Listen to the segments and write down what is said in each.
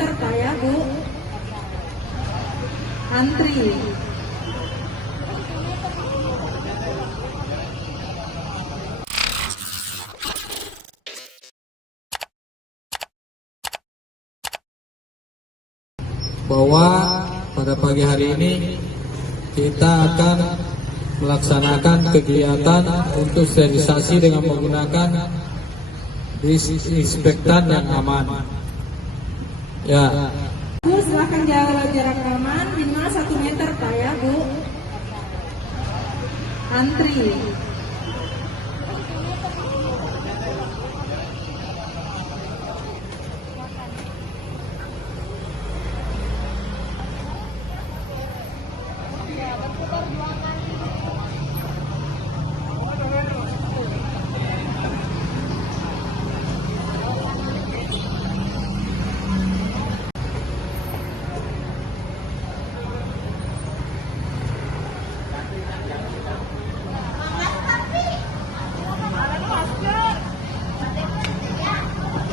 meter Pak ya Bu. Antri. Bahwa pada pagi hari ini kita akan melaksanakan kegiatan untuk sterilisasi dengan menggunakan disinfektan yang aman. Ya. Bu, silahkan jaga jarak aman minimal 1 meter Pak ya Bu. Antri.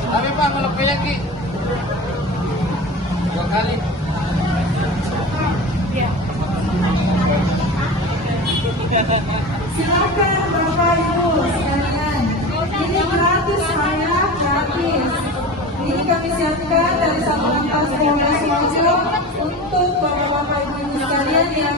Tapi Pak, mau lebih lagi 2 kali. Silakan Bapak Ibu sekalian. Ini gratis Pak ya, gratis. Ini kami siapkan dari Satlantas Polres Sidoarjo untuk Bapak-Bapak Ibu sekalian yang